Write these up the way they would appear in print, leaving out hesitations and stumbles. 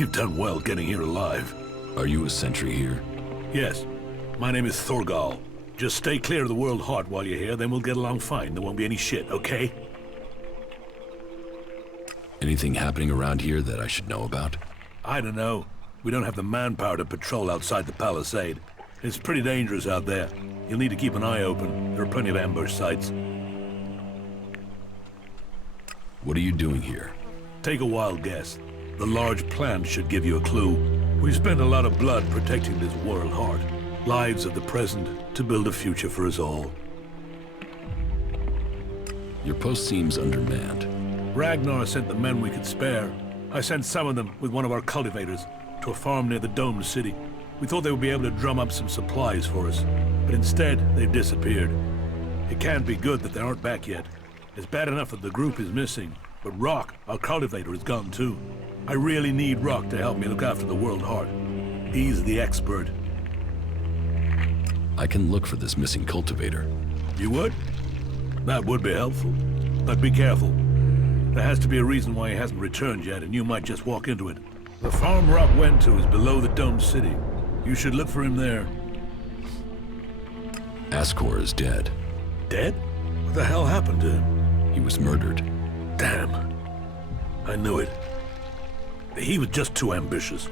You've done well getting here alive. Are you a sentry here? Yes. My name is Thorgal. Just stay clear of the World Heart while you're here, then we'll get along fine. There won't be any shit, okay? Anything happening around here that I should know about? I don't know. We don't have the manpower to patrol outside the palisade. It's pretty dangerous out there. You'll need to keep an eye open. There are plenty of ambush sites. What are you doing here? Take a wild guess. The large plant should give you a clue. We've spent a lot of blood protecting this World Heart. Lives of the present to build a future for us all. Your post seems undermanned. Ragnar sent the men we could spare. I sent some of them with one of our cultivators to a farm near the domed city. We thought they would be able to drum up some supplies for us, but instead they've disappeared. It can't be good that they aren't back yet. It's bad enough that the group is missing, but Rock, our cultivator, is gone too. I really need Rock to help me look after the World Heart. He's the expert. I can look for this missing cultivator. You would? That would be helpful. But be careful. There has to be a reason why he hasn't returned yet, and you might just walk into it. The farm Rock went to is below the domed city. You should look for him there. Ascor is dead. Dead? What the hell happened to him? He was murdered. Damn. I knew it. He was just too ambitious.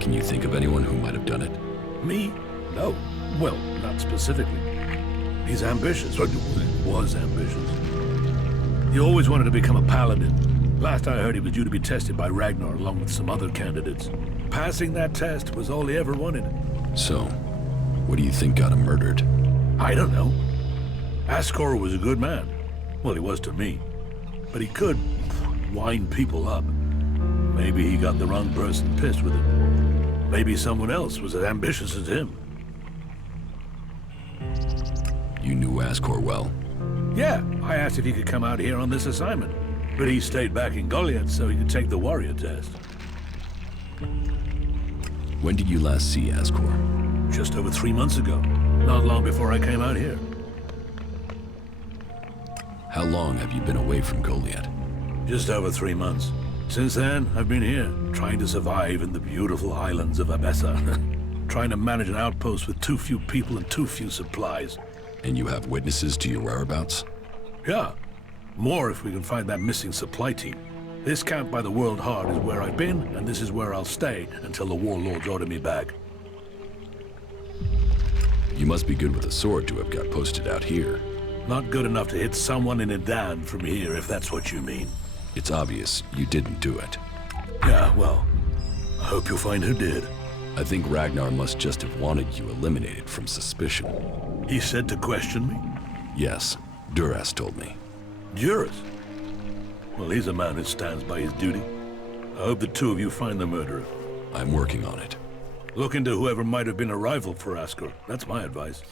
Can you think of anyone who might have done it? Me? No. Well, not specifically. He's ambitious. Or was ambitious. He always wanted to become a paladin. Last I heard, he was due to be tested by Ragnar along with some other candidates. Passing that test was all he ever wanted. So, what do you think got him murdered? I don't know. Ascor was a good man. Well, he was to me. But he could wind people up. Maybe he got the wrong person pissed with him. Maybe someone else was as ambitious as him. You knew Ascor well? Yeah, I asked if he could come out here on this assignment. But he stayed back in Goliath so he could take the warrior test. When did you last see Ascor? Just over 3 months ago. Not long before I came out here. How long have you been away from Goliath? Just over 3 months. Since then, I've been here, trying to survive in the beautiful islands of Abessa. Trying to manage an outpost with too few people and too few supplies. And you have witnesses to your whereabouts? Yeah. More if we can find that missing supply team. This camp by the World Heart is where I've been, and this is where I'll stay until the warlords order me back. You must be good with a sword to have got posted out here. Not good enough to hit someone in Edan from here, if that's what you mean. It's obvious you didn't do it. Yeah, well, I hope you'll find who did. I think Ragnar must just have wanted you eliminated from suspicion. He said to question me? Yes, Duras told me. Duras? Well, he's a man who stands by his duty. I hope the two of you find the murderer. I'm working on it. Look into whoever might have been a rival for Ascor. That's my advice.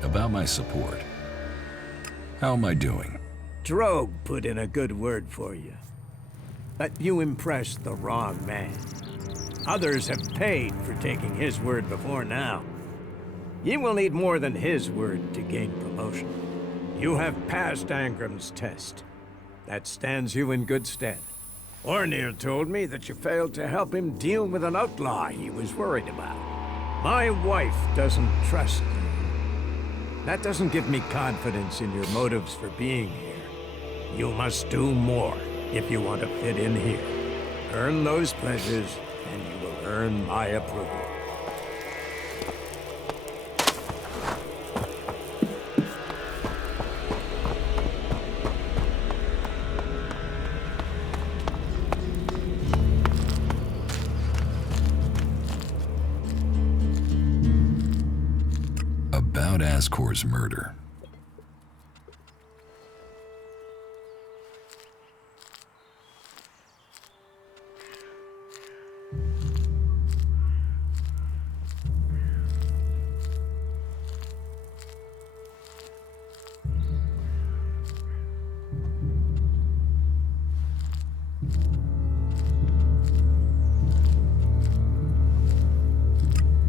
About my support. How am I doing? Drogue put in a good word for you. But you impressed the wrong man. Others have paid for taking his word before now. You will need more than his word to gain promotion. You have passed Angram's test. That stands you in good stead. Ornir told me that you failed to help him deal with an outlaw he was worried about. My wife doesn't trust you. That doesn't give me confidence in your motives for being here. You must do more if you want to fit in here. Earn those pledges, and you will earn my approval. About Ascor's murder.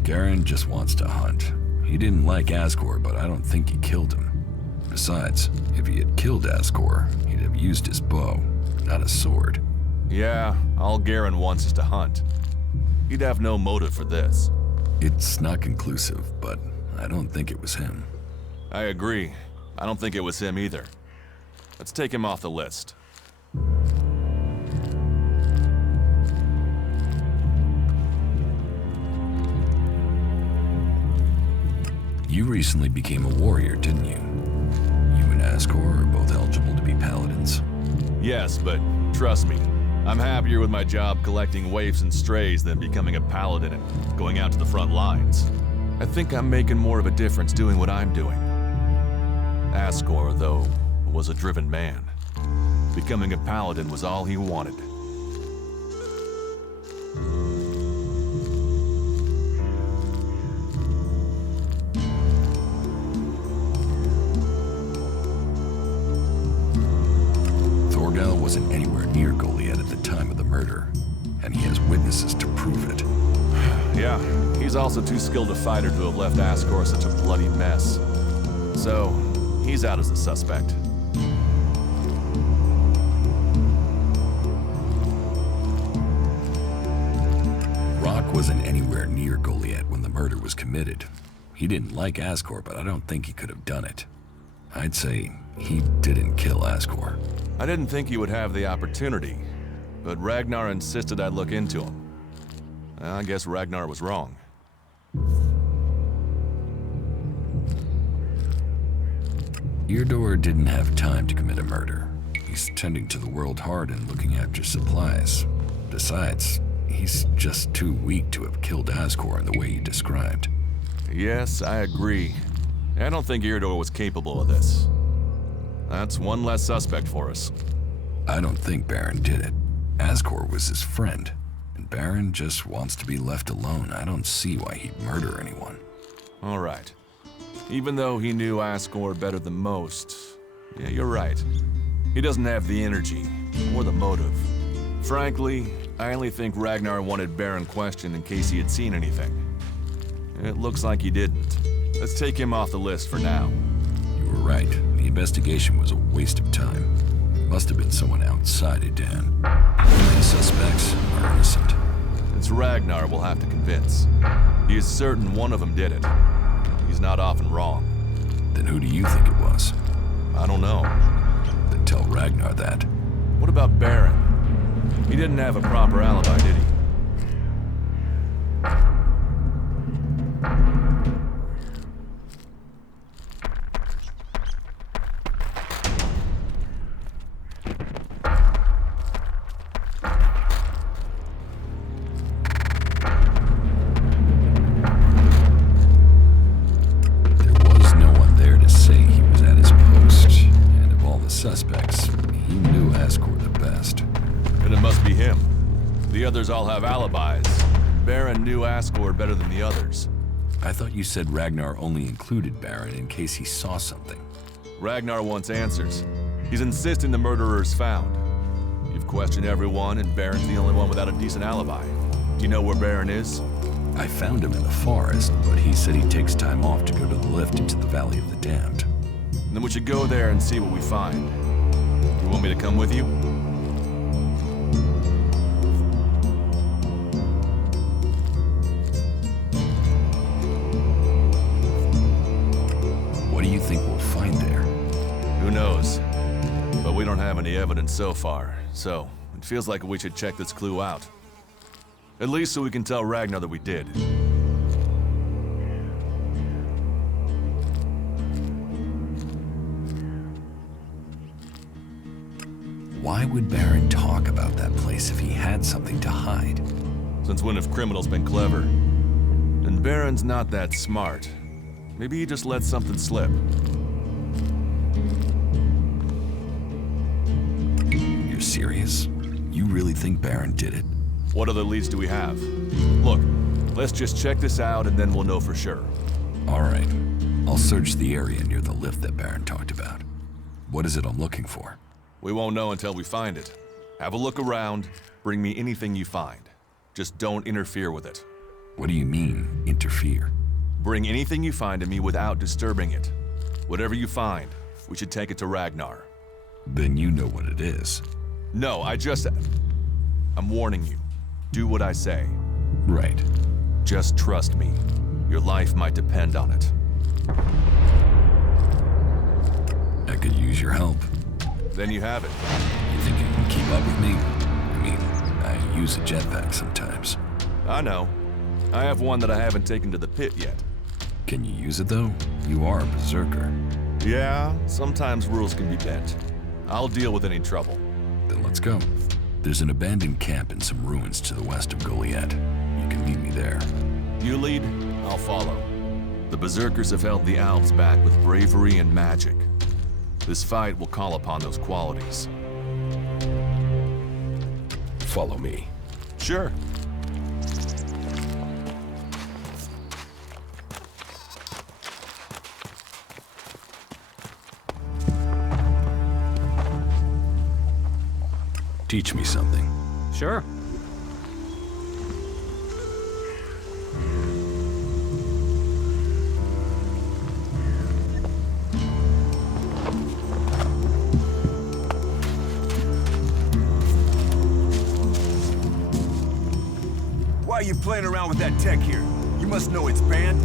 Garen just wants to hunt. He didn't like Ascor, but I don't think he killed him. Besides, if he had killed Ascor, he'd have used his bow, not a sword. Yeah, all Garen wants is to hunt. He'd have no motive for this. It's not conclusive, but I don't think it was him. I agree. I don't think it was him either. Let's take him off the list. You recently became a warrior, didn't you? You and Ascor are both eligible to be paladins. Yes, but trust me, I'm happier with my job collecting waifs and strays than becoming a paladin and going out to the front lines. I think I'm making more of a difference doing what I'm doing. Ascor, though, was a driven man. Becoming a paladin was all he wanted. Wasn't anywhere near Goliath at the time of the murder, and he has witnesses to prove it. Yeah, he's also too skilled a fighter to have left Ascor such a bloody mess. So, he's out as a suspect. Rock wasn't anywhere near Goliath when the murder was committed. He didn't like Ascor, but I don't think he could have done it. I'd say he didn't kill Ascor. I didn't think he would have the opportunity, but Ragnar insisted I'd look into him. I guess Ragnar was wrong. Eardor didn't have time to commit a murder. He's tending to the world hard and looking after supplies. Besides, he's just too weak to have killed Ascor in the way you described. Yes, I agree. I don't think Eardor was capable of this. That's one less suspect for us. I don't think Baron did it. Ascor was his friend, and Baron just wants to be left alone. I don't see why he'd murder anyone. All right. Even though he knew Ascor better than most, yeah, you're right. He doesn't have the energy, or the motive. Frankly, I only think Ragnar wanted Baron questioned in case he had seen anything. It looks like he didn't. Let's take him off the list for now. You were right. The investigation was a waste of time. It must have been someone outside Edan. The suspects are innocent. It's Ragnar we'll have to convince. He is certain one of them did it. He's not often wrong. Then who do you think it was? I don't know. Then tell Ragnar that. What about Baron? He didn't have a proper alibi, did he? Suspects, he knew Ascor the best. Then it must be him. The others all have alibis. Baron knew Ascor better than the others. I thought you said Ragnar only included Baron in case he saw something. Ragnar wants answers. He's insisting the murderer is found. You've questioned everyone, and Baron's the only one without a decent alibi. Do you know where Baron is? I found him in the forest, but he said he takes time off to go to the lift into the Valley of the Damned. Then we should go there and see what we find. You want me to come with you? What do you any evidence so far, so it feels like we should check this clue out. At least so we can tell Ragnar that we did. Why would Baron talk about that place if he had something to hide? Since when have criminals been clever? And Baron's not that smart. Maybe he just let something slip. You're serious? You really think Baron did it? What other leads do we have? Look, let's just check this out and then we'll know for sure. All right. I'll search the area near the lift that Baron talked about. What is it I'm looking for? We won't know until we find it. Have a look around, bring me anything you find. Just don't interfere with it. What do you mean, interfere? Bring anything you find to me without disturbing it. Whatever you find, we should take it to Ragnar. Then you know what it is. No, I'm warning you. Do what I say. Right. Just trust me. Your life might depend on it. I could use your help. Then you have it. You think you can keep up with me? I mean, I use a jetpack sometimes. I know. I have one that I haven't taken to the pit yet. Can you use it though? You are a berserker. Yeah, sometimes rules can be bent. I'll deal with any trouble. Then let's go. There's an abandoned camp in some ruins to the west of Goliath. You can meet me there. You lead, I'll follow. The berserkers have held the Alps back with bravery and magic. This fight will call upon those qualities. Follow me. Sure. Teach me something. Sure. Why are you playing around with that tech here? You must know it's banned.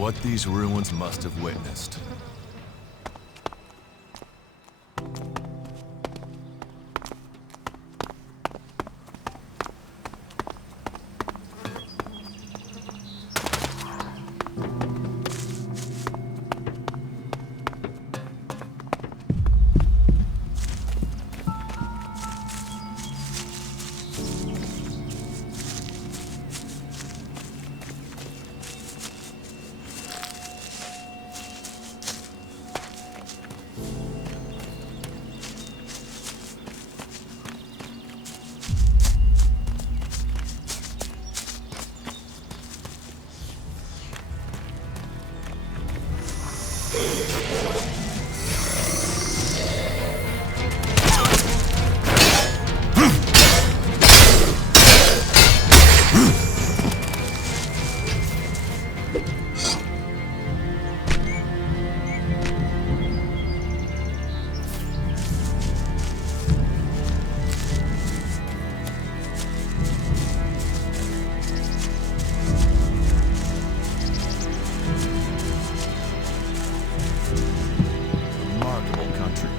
What these ruins must have witnessed. Remarkable country.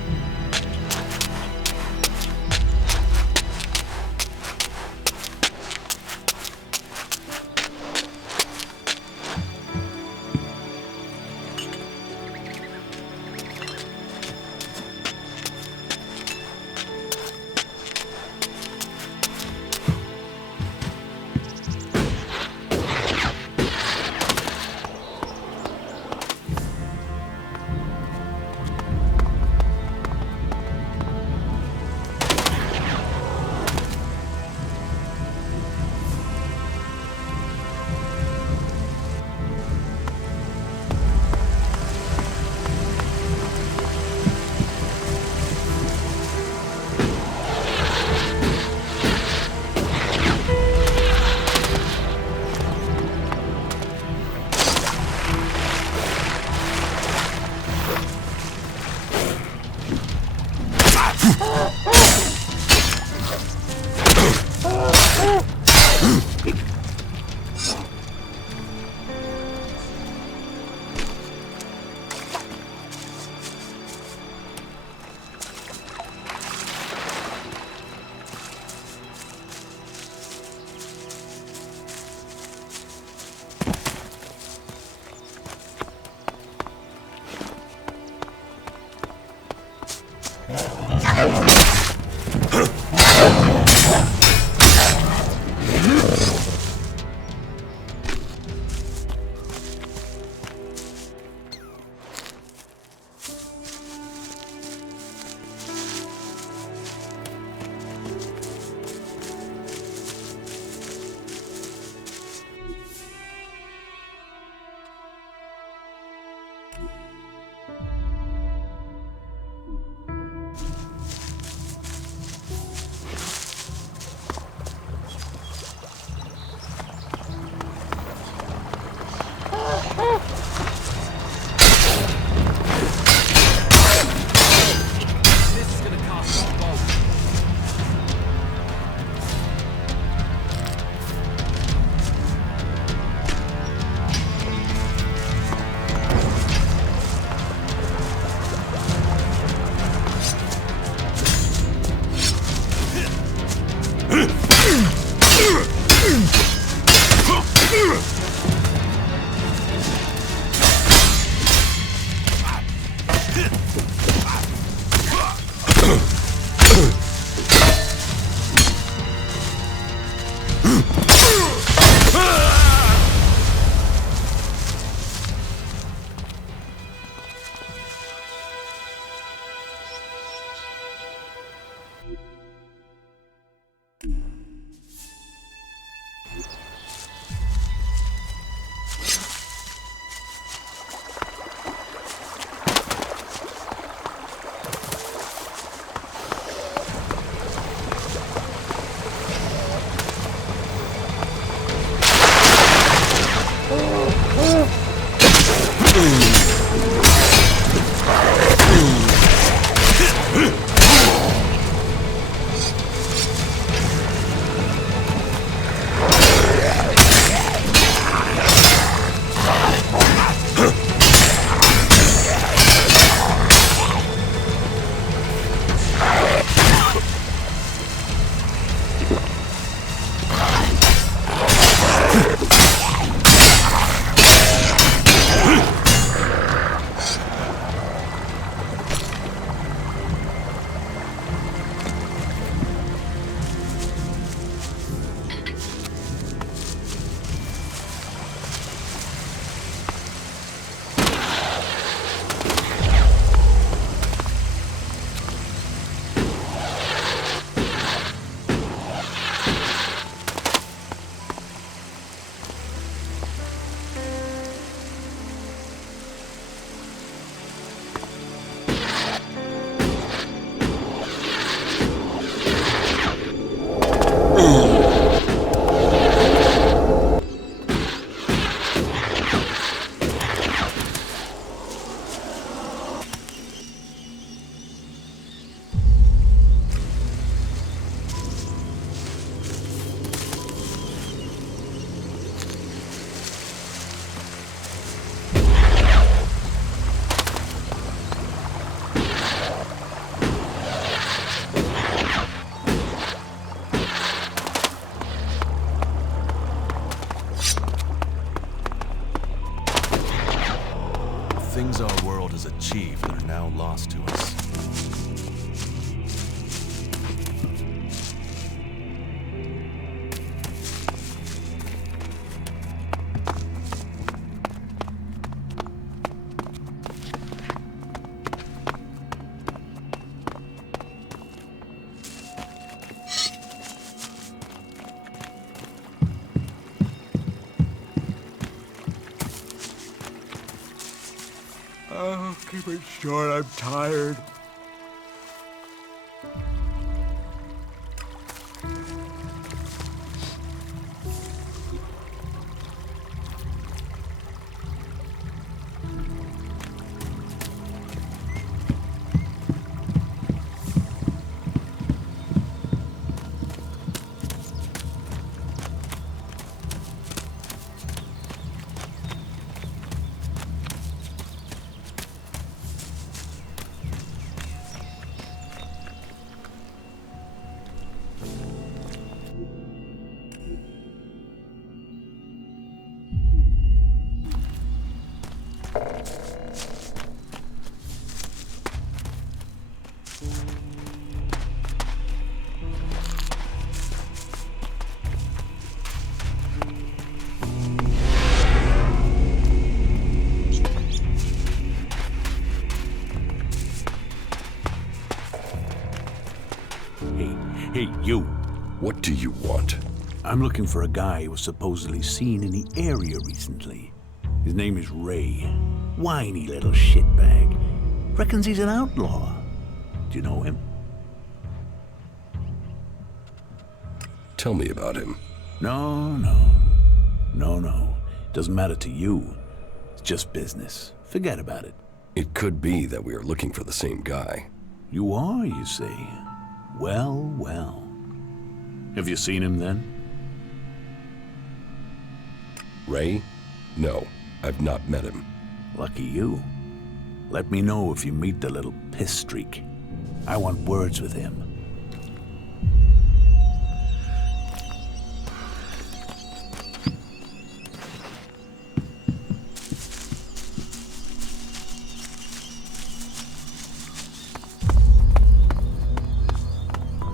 now lost to us. Oh, keep it short, I'm tired. Hey, you. What do you want? I'm looking for a guy who was supposedly seen in the area recently. His name is Ray. Whiny little shitbag. Reckons he's an outlaw. Do you know him? Tell me about him. No. Doesn't matter to you. It's just business. Forget about it. It could be that we are looking for the same guy. You are, you say? Well. Have you seen him then? Ray? No, I've not met him. Lucky you. Let me know if you meet the little piss streak. I want words with him.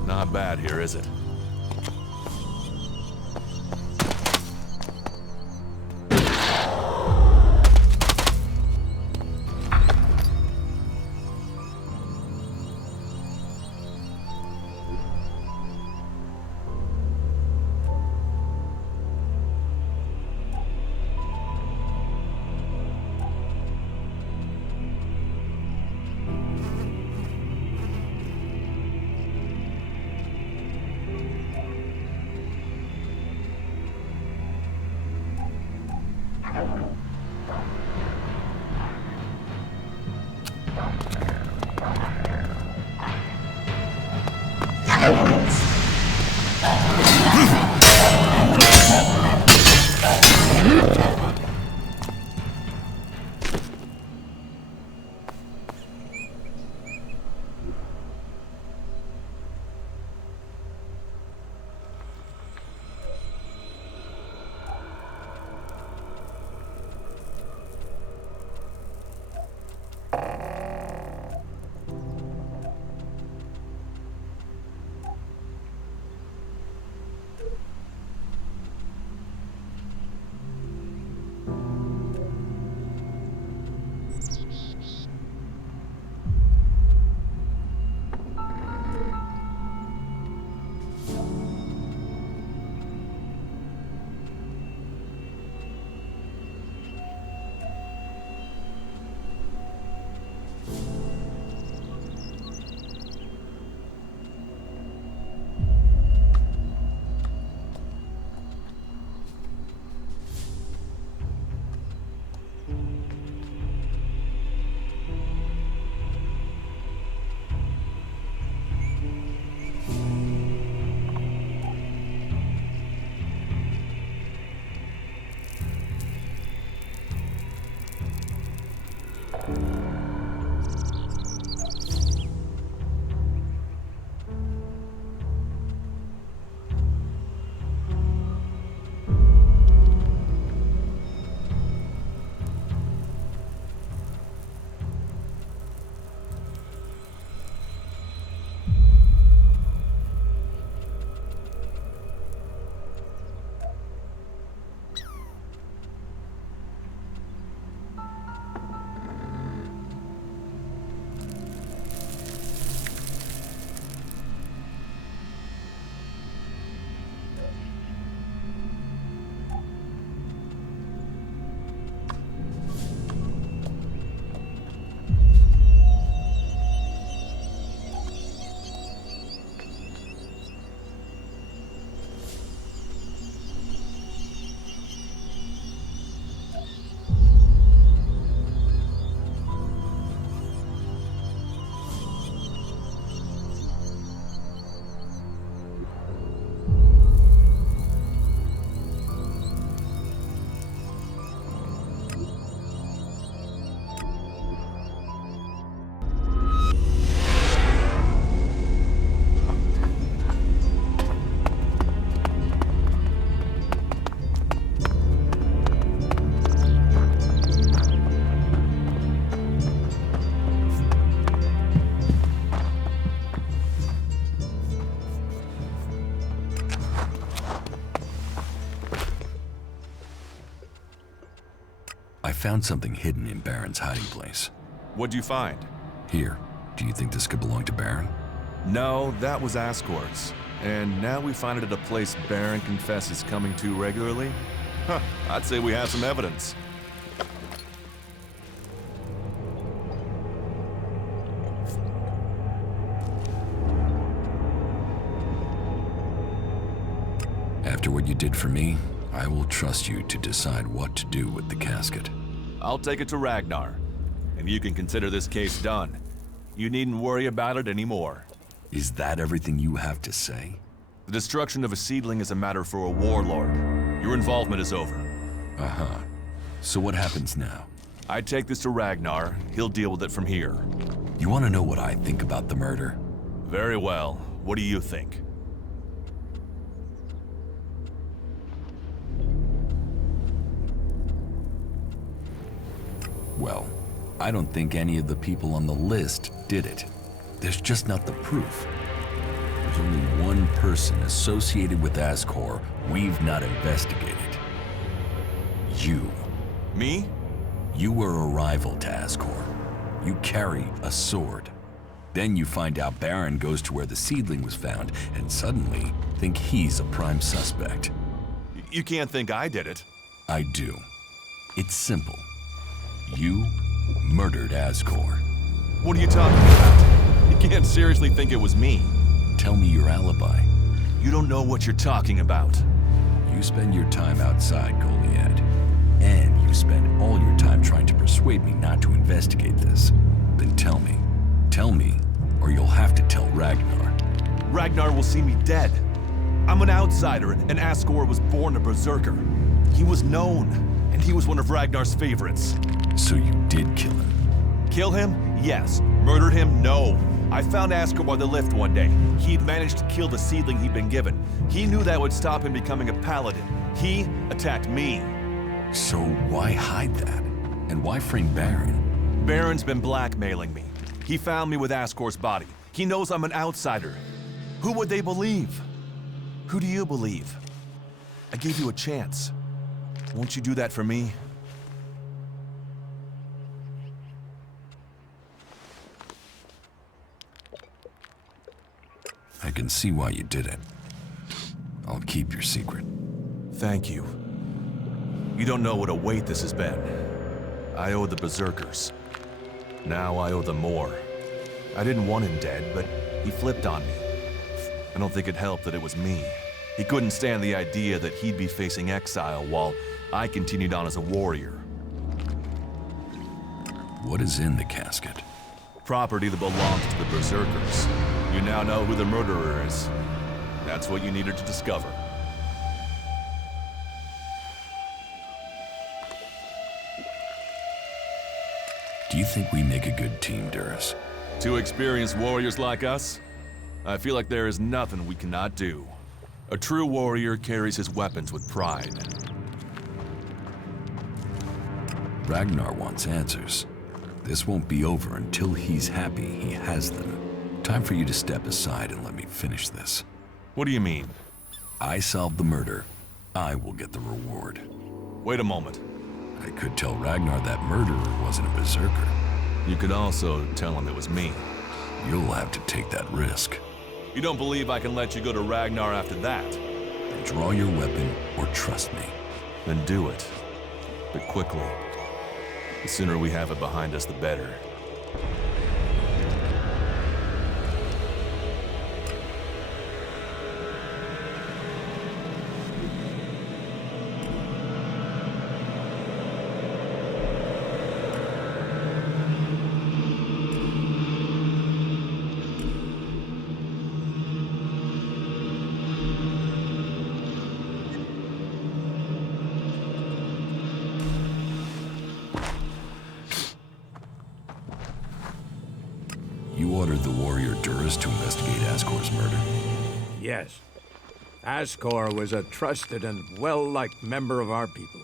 Not bad here, is it? found something hidden in Baron's hiding place. What'd you find? Here, do you think this could belong to Baron? No, that was Ascor's. And now we find it at a place Baron confesses coming to regularly? Huh, I'd say we have some evidence. After what you did for me, I will trust you to decide what to do with the casket. I'll take it to Ragnar, and you can consider this case done. You needn't worry about it anymore. Is that everything you have to say? The destruction of a seedling is a matter for a warlord. Your involvement is over. Uh-huh. So what happens now? I take this to Ragnar. He'll deal with it from here. You want to know what I think about the murder? Very well. What do you think? Well, I don't think any of the people on the list did it. There's just not the proof. There's only one person associated with Ascor we've not investigated. You. Me? You were a rival to Ascor. You carry a sword. Then you find out Baron goes to where the seedling was found and suddenly think he's a prime suspect. You can't think I did it. I do. It's simple. You murdered Ascor. What are you talking about? You can't seriously think it was me. Tell me your alibi. You don't know what you're talking about. You spend your time outside, Goliad. And you spend all your time trying to persuade me not to investigate this. Then tell me. Tell me, or you'll have to tell Ragnar. Ragnar will see me dead. I'm an outsider, and Ascor was born a berserker. He was known, and he was one of Ragnar's favorites. So you did kill him? Kill him? Yes. Murder him? No. I found Ascor by the lift one day. He'd managed to kill the seedling he'd been given. He knew that would stop him becoming a paladin. He attacked me. So why hide that? And why frame Baron? Baron's been blackmailing me. He found me with Ascor's body. He knows I'm an outsider. Who would they believe? Who do you believe? I gave you a chance. Won't you do that for me? I can see why you did it. I'll keep your secret. Thank you. You don't know what a weight this has been. I owe the berserkers. Now I owe them more. I didn't want him dead, but he flipped on me. I don't think it helped that it was me. He couldn't stand the idea that he'd be facing exile while I continued on as a warrior. What is in the casket? Property that belongs to the berserkers. You now know who the murderer is. That's what you needed to discover. Do you think we make a good team, Duras? Two experienced warriors like us? I feel like there is nothing we cannot do. A true warrior carries his weapons with pride. Ragnar wants answers. This won't be over until he's happy he has them. Time for you to step aside and let me finish this. What do you mean? I solved the murder. I will get the reward. Wait a moment. I could tell Ragnar that murderer wasn't a berserker. You could also tell him it was me. You'll have to take that risk. You don't believe I can let you go to Ragnar after that? Then draw your weapon or trust me. Then do it. But quickly. The sooner we have it behind us, the better. You ordered the warrior Duras to investigate Ascor's murder? Yes. Ascor was a trusted and well-liked member of our people.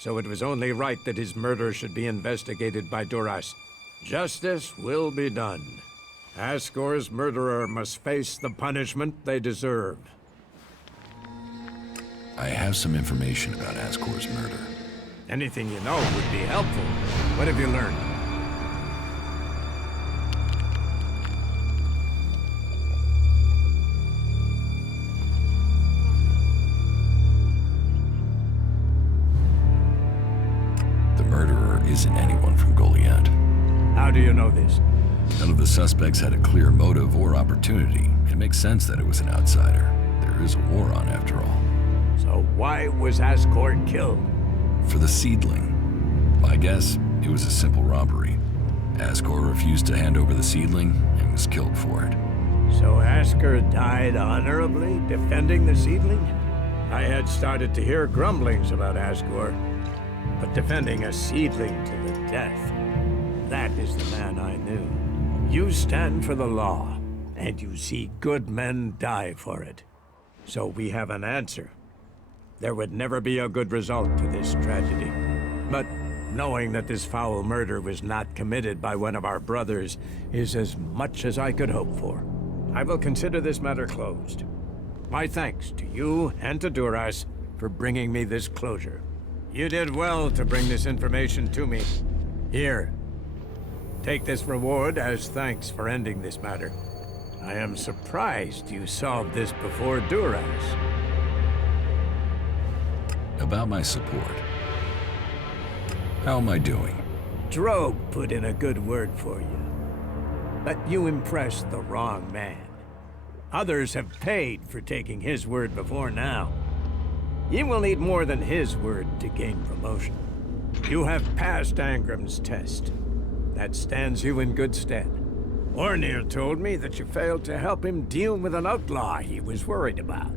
So it was only right that his murder should be investigated by Duras. Justice will be done. Ascor's murderer must face the punishment they deserve. I have some information about Ascor's murder. Anything you know would be helpful. What have you learned? The murderer isn't anyone from Goliath. How do you know this? None of the suspects had a clear motive or opportunity. It makes sense that it was an outsider. There is a war on, after all. So why was Ascor killed? For the seedling. My guess, it was a simple robbery. Ascor refused to hand over the seedling and was killed for it. So Ascor died honorably, defending the seedling? I had started to hear grumblings about Ascor, but defending a seedling to the death, that is the man I knew. You stand for the law, and you see good men die for it. So we have an answer. There would never be a good result to this tragedy. But knowing that this foul murder was not committed by one of our brothers is as much as I could hope for. I will consider this matter closed. My thanks to you and to Duras for bringing me this closure. You did well to bring this information to me. Here, take this reward as thanks for ending this matter. I am surprised you solved this before Duras. About my support. How am I doing? Drogue put in a good word for you. But you impressed the wrong man. Others have paid for taking his word before now. You will need more than his word to gain promotion. You have passed Angram's test. That stands you in good stead. Ornir told me that you failed to help him deal with an outlaw he was worried about.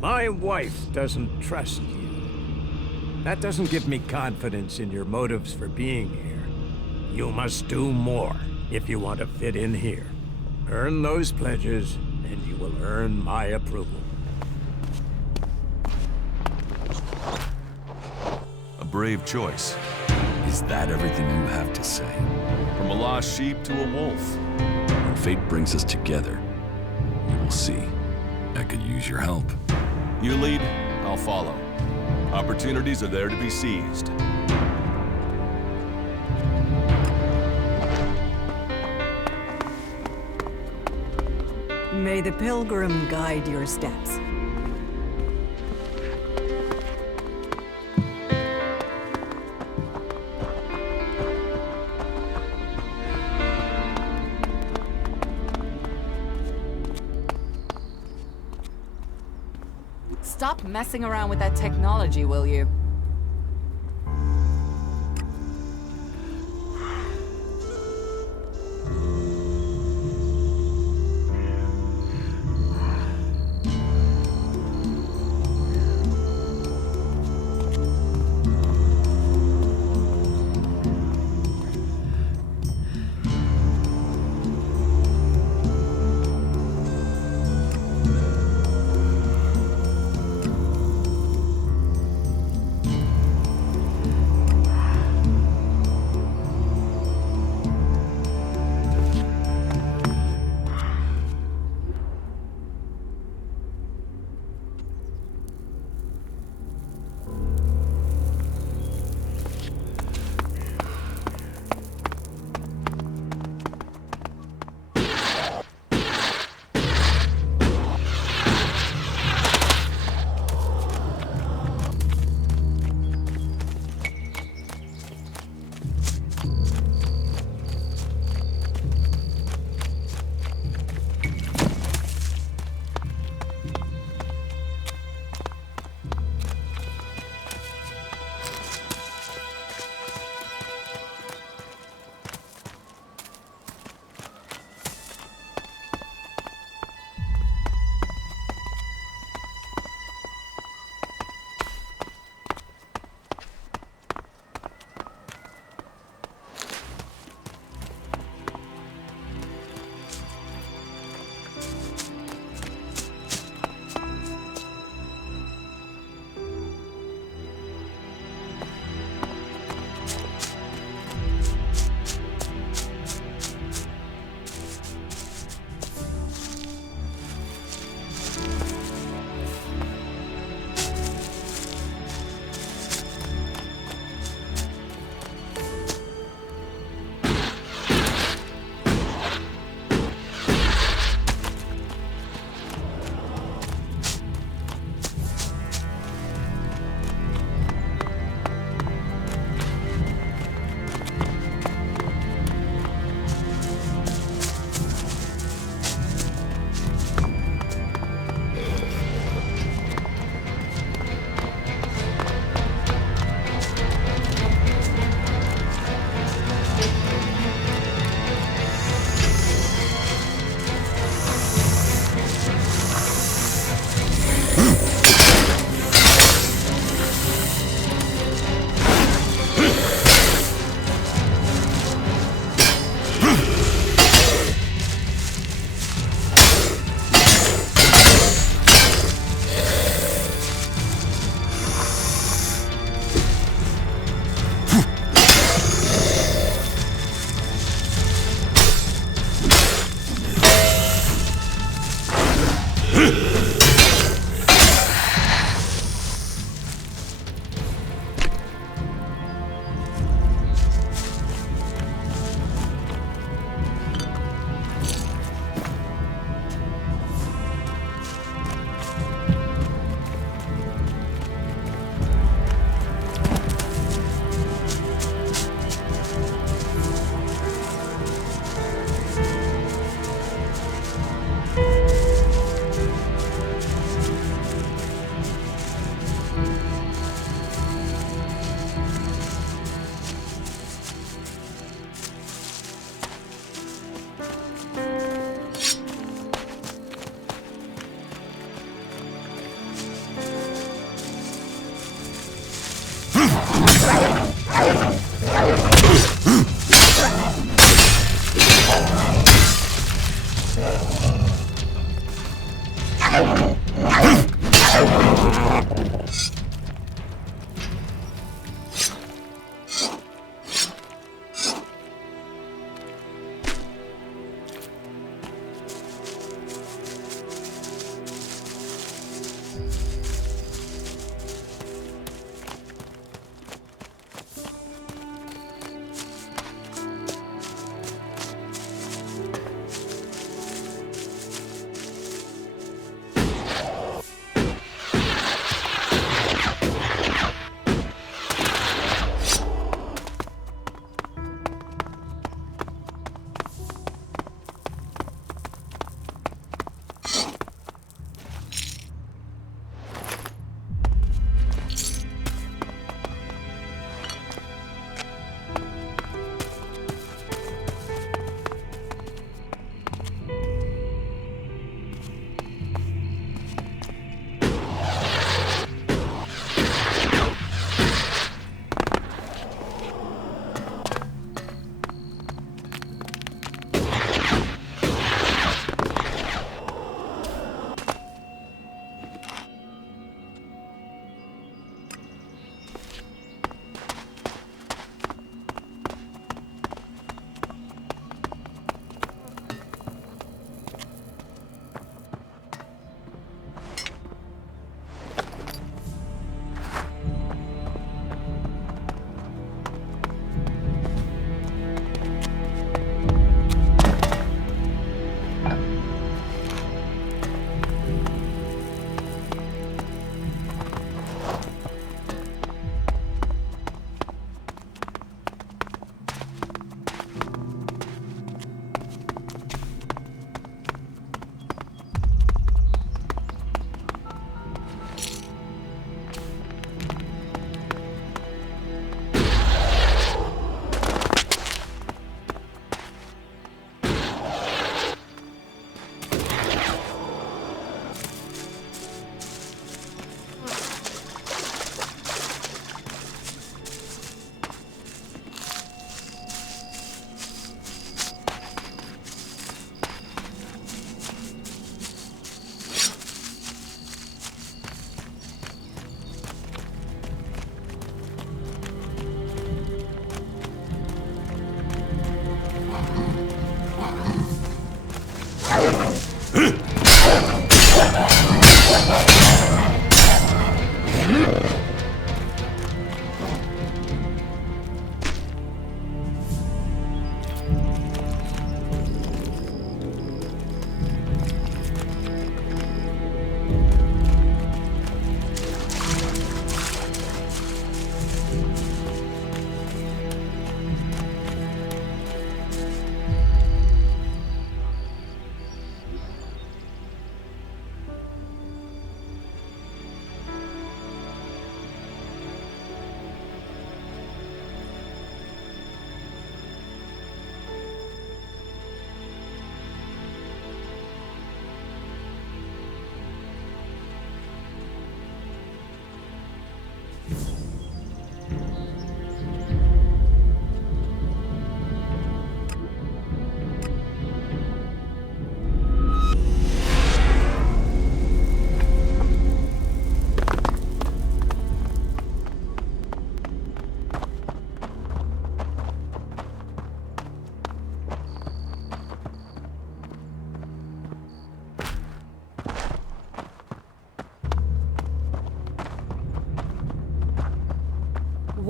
My wife doesn't trust you. That doesn't give me confidence in your motives for being here. You must do more if you want to fit in here. Earn those pledges, and you will earn my approval. A brave choice. Is that everything you have to say? From a lost sheep to a wolf. When fate brings us together, you will see. I could use your help. You lead, I'll follow. Opportunities are there to be seized. May the pilgrim guide your steps. Stop messing around with that technology, will you?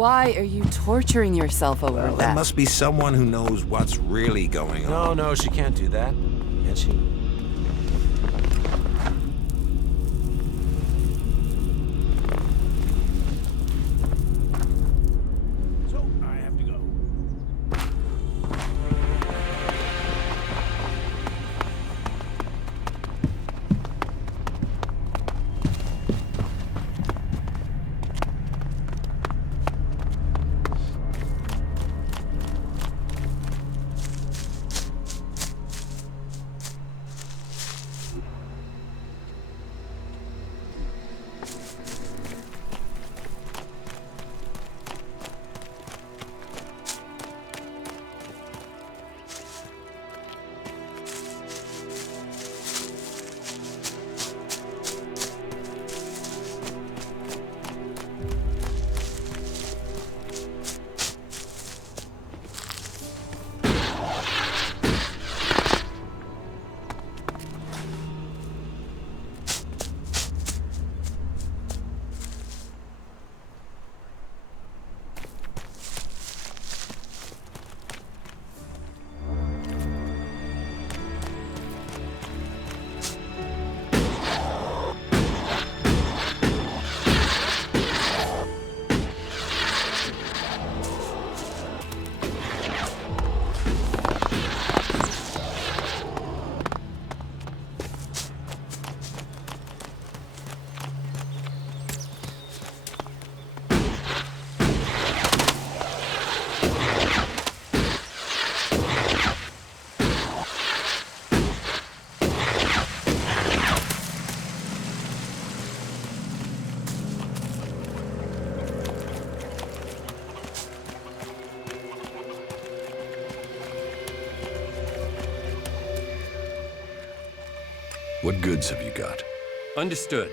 Why are you torturing yourself over Well, that? there must be someone who knows what's really going on. No, she can't do that. Can she? So, I have to go. What goods have you got? Understood.